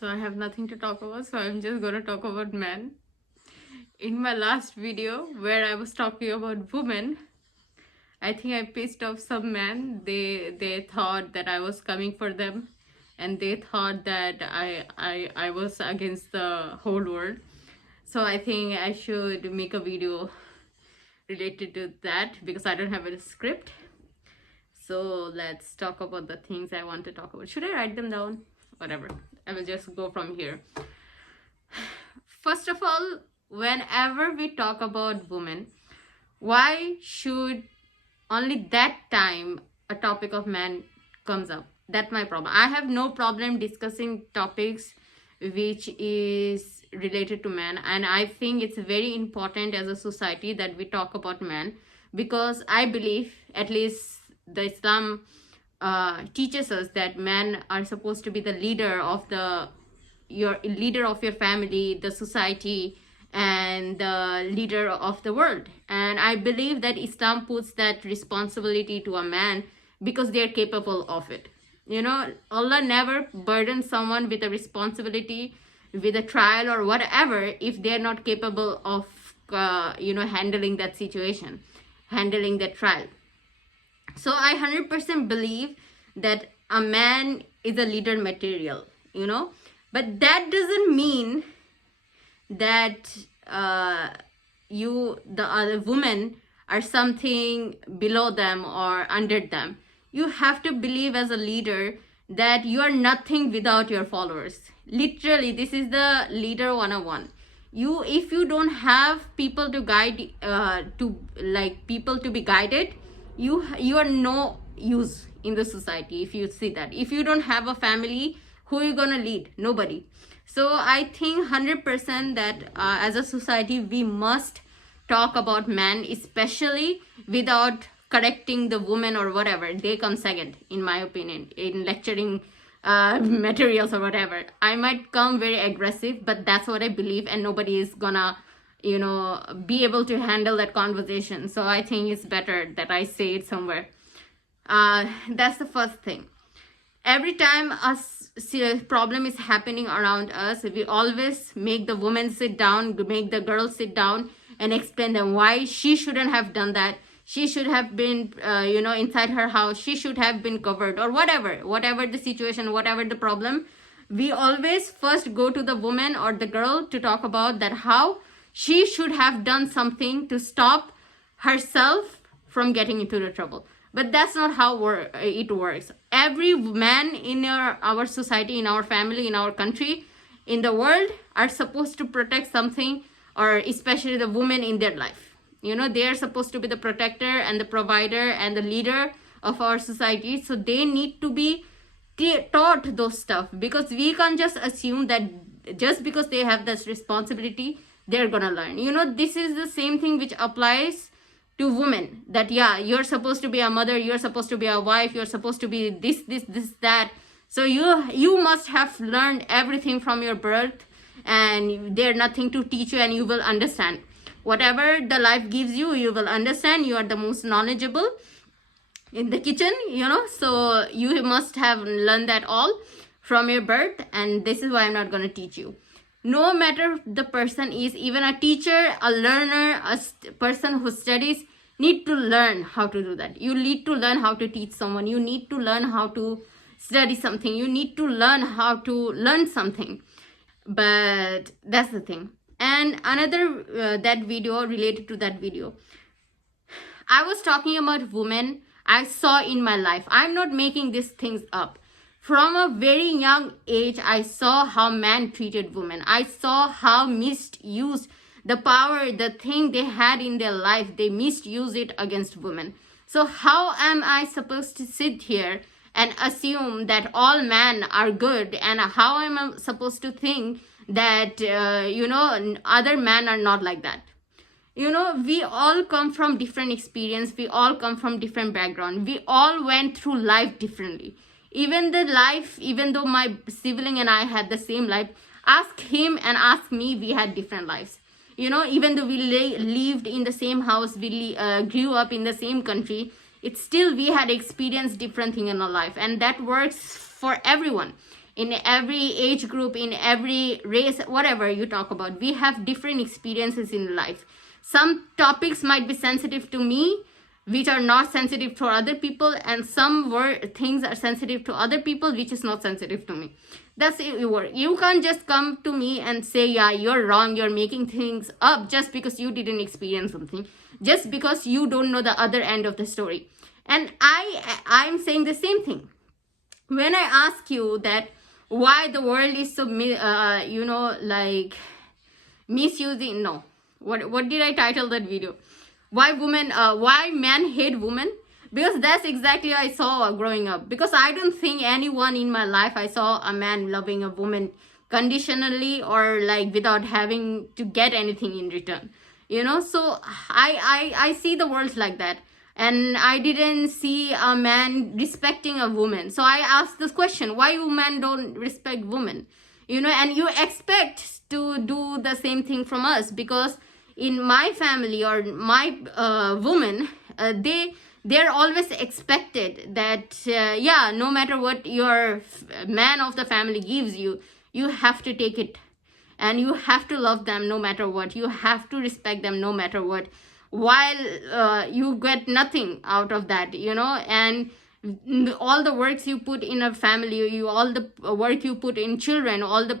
So I have nothing to talk about, so I'm just gonna talk about men. In my last video where I was talking about women, I think I pissed off some men. They thought that I was coming for them, and they thought that I was against the whole world. So I think I should make a video related to that because I don't have a script. So let's talk about the things I want to talk about. Should I write them down? Whatever. I will just go from here. First of all, whenever we talk about women, why should only that time a topic of man comes up? That's my problem. I have no problem discussing topics which is related to men, and I think it's very important as a society that we talk about men, because I believe, at least the Islam teaches us, that men are supposed to be the leader of your family, the society, and the leader of the world. And I believe that Islam puts that responsibility to a man because they are capable of it. Allah never burdens someone with a responsibility, with a trial or whatever, if they are not capable of handling that situation, handling that trial. So I 100% believe that a man is a leader material, but that doesn't mean that the other women are something below them or under them. You have to believe as a leader that you are nothing without your followers. Literally, this is the leader 101. If you don't have people to guide, people to be guided, you are no use in the society. If you see that, if you don't have a family, who are you gonna lead? Nobody. So I think 100% that as a society we must talk about men, especially without correcting the women or whatever. They come second, in my opinion, in lecturing materials or whatever. I might come very aggressive, but that's what I believe, and nobody is gonna be able to handle that conversation. So I think it's better that I say it somewhere. That's the first thing. Every time a problem is happening around us, we always make the woman sit down, make the girl sit down and explain them why she shouldn't have done that. She should have been inside her house. She should have been covered, or whatever the situation, whatever the problem. We always first go to the woman or the girl to talk about that, how she should have done something to stop herself from getting into the trouble. But that's not how it works. Every man in our society, in our family, in our country, in the world, are supposed to protect something, or especially the women in their life. They are supposed to be the protector and the provider and the leader of our society. So they need to be taught those stuff, because we can't just assume that just because they have this responsibility, they're gonna learn. This is the same thing which applies to women, that you're supposed to be a mother, you're supposed to be a wife, you're supposed to be this, that. So you must have learned everything from your birth, and there's nothing to teach you, and you will understand. Whatever the life gives you, you will understand. You are the most knowledgeable in the kitchen, so you must have learned that all from your birth, and this is why I'm not going to teach you. No matter the person is, even a teacher, a learner, a person who studies, need to learn how to do that. You need to learn how to teach someone. You need to learn how to study something. You need to learn how to learn something. But that's the thing. And another that video, related to that video, I was talking about women I saw in my life. I'm not making these things up. From a very young age, I saw how men treated women. I saw how misused the power, the thing they had in their life, they misused it against women. So how am I supposed to sit here and assume that all men are good, and how am I supposed to think that other men are not like that? We all come from different experience. We all come from different background. We all went through life differently. Even though my sibling and I had the same life, ask him and ask me, we had different lives. Even though we lived in the same house, we grew up in the same country, it's still we had experienced different thing in our life, and that works for everyone. in every age group, in every race, whatever you talk about, we have different experiences in life. Some topics might be sensitive to me, which are not sensitive to other people, and some things are sensitive to other people, which is not sensitive to me. That's it. You can't just come to me and say, yeah, you're wrong, you're making things up just because you didn't experience something, just because you don't know the other end of the story. And I'm saying the same thing. When I ask you that why the world is so like misusing, no, what did I title that video? Why men hate women? Because that's exactly I saw growing up. Because I don't think anyone in my life I saw a man loving a woman conditionally or like without having to get anything in return. So I see the world like that. And I didn't see a man respecting a woman. So I asked this question, why women don't respect women? And you expect to do the same thing from us, because in my family or my women, they're always expected that, no matter what your man of the family gives you, you have to take it. And you have to love them no matter what. You have to respect them no matter what. While you get nothing out of that, and all the works you put in a family, all the work you put in children, all the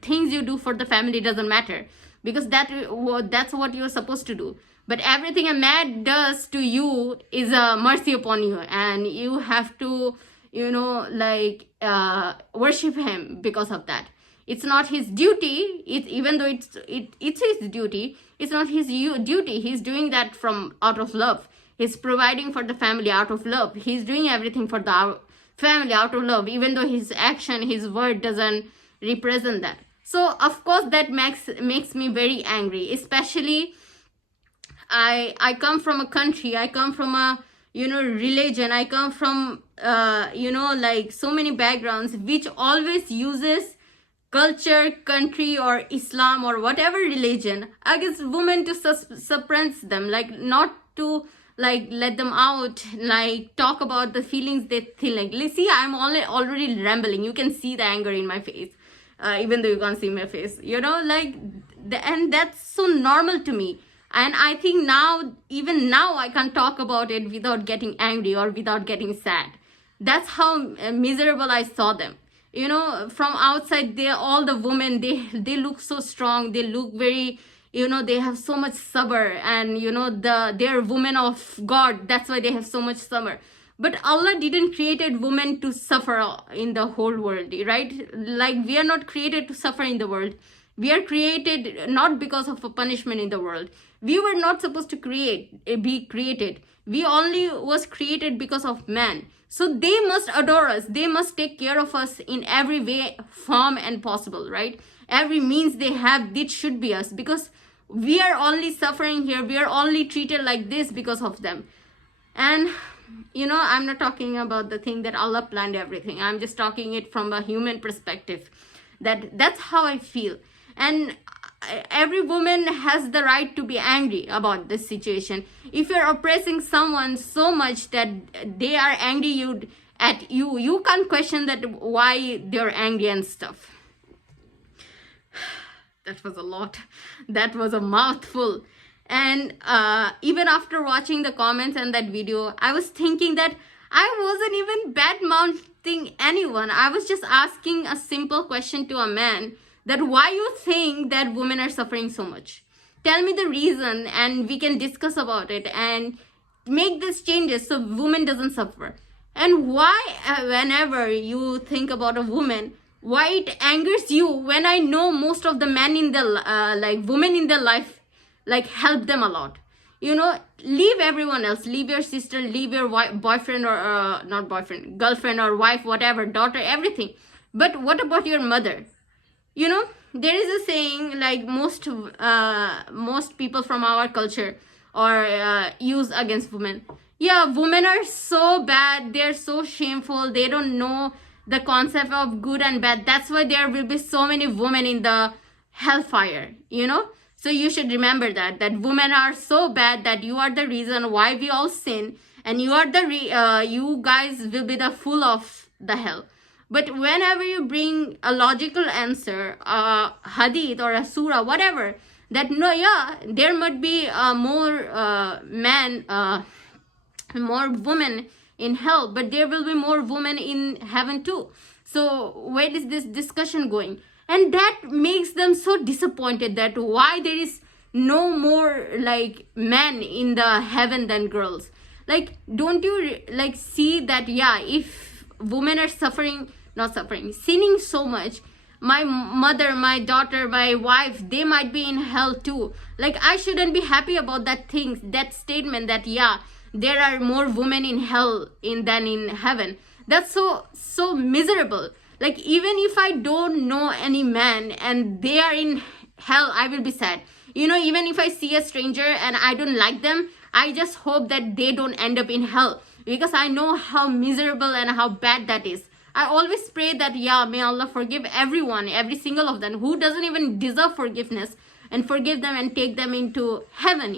things you do for the family doesn't matter, because that's what you're supposed to do. But everything a man does to you is a mercy upon you, and you have to worship him because of that. It's not his duty. Even though it's his duty, it's not his duty. He's doing that out of love. He's providing for the family out of love. He's doing everything for the family out of love, even though his action, his word doesn't represent that. So of course that makes me very angry. Especially I come from a country, I come from a religion, I come from like so many backgrounds which always uses culture, country, or Islam or whatever religion against women to suppress them, like not to like let them out, like talk about the feelings they feel. Like, see, I'm already rambling. You can see the anger in my face, even though you can't see my face. And that's so normal to me. And I think even now, I can't talk about it without getting angry or without getting sad. That's how miserable I saw them. From outside, all the women, they look so strong. They look very, they have so much sabr, and they're women of God. That's why they have so much sabr. But Allah didn't create women to suffer in the whole world, right? Like, we are not created to suffer in the world. We are created not because of a punishment in the world. We were not supposed to be created. We only was created because of man. So they must adore us. They must take care of us in every way, form, and possible, right? Every means they have, it should be us, because we are only suffering here. We are only treated like this because of them. And I'm not talking about the thing that Allah planned everything. I'm just talking it from a human perspective. That's how I feel. And every woman has the right to be angry about this situation. If you're oppressing someone so much that they are angry at you, you can't question that why they're angry and stuff. That was a lot. That was a mouthful. And even after watching the comments and that video, I was thinking that I wasn't even bad-mouthing anyone. I was just asking a simple question to a man, that why you think that women are suffering so much. Tell me the reason, and we can discuss about it and make these changes so women doesn't suffer. And why whenever you think about a woman, why it angers you when I know most of the men in the women in their life help them a lot. Leave everyone else, leave your sister, leave your boyfriend or not boyfriend, girlfriend or wife, whatever, daughter, everything. But what about your mother? There is a saying, like most people from our culture or use against women. Yeah, women are so bad. They're so shameful. They don't know the concept of good and bad. That's why there will be so many women in the hellfire, So you should remember that women are so bad that you are the reason why we all sin, and you are you guys will be the full of the hell. But whenever you bring a logical answer, a hadith or a surah, whatever, that no, yeah, there might be more men, more women in hell, but there will be more women in heaven too. So where is this discussion going? And that makes them so disappointed, that why there is no more like men in the heaven than girls. Like, don't you like see that, yeah, if women are suffering, not suffering, sinning so much, my mother, my daughter, my wife, they might be in hell too. Like, I shouldn't be happy about that thing, that statement, that yeah, there are more women in hell than in heaven. That's so miserable. Like, even if I don't know any man and they are in hell, I will be sad. Even if I see a stranger and I don't like them, I just hope that they don't end up in hell, because I know how miserable and how bad that is. I always pray that, yeah, may Allah forgive everyone, every single of them who doesn't even deserve forgiveness, and forgive them and take them into heaven.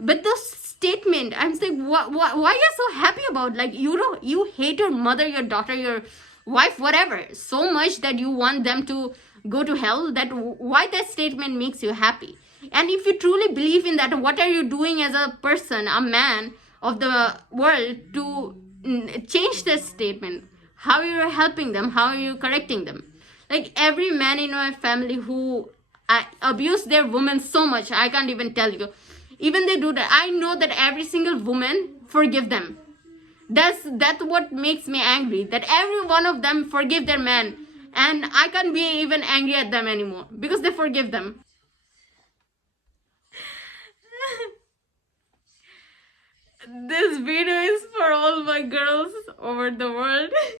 But the statement, I'm saying, why you're so happy about? Like, you hate your mother, your daughter, your wife, whatever, so much that you want them to go to hell. That why that statement makes you happy? And if you truly believe in that, what are you doing as a person, a man of the world, to change that statement? How are you helping them? How are you correcting them? Like, every man in my family who abuse their women so much, I can't even tell you. Even they do that, I know that every single woman forgive them. That's what makes me angry, that every one of them forgive their man, and I can't be even angry at them anymore because they forgive them. This video is for all my girls over the world.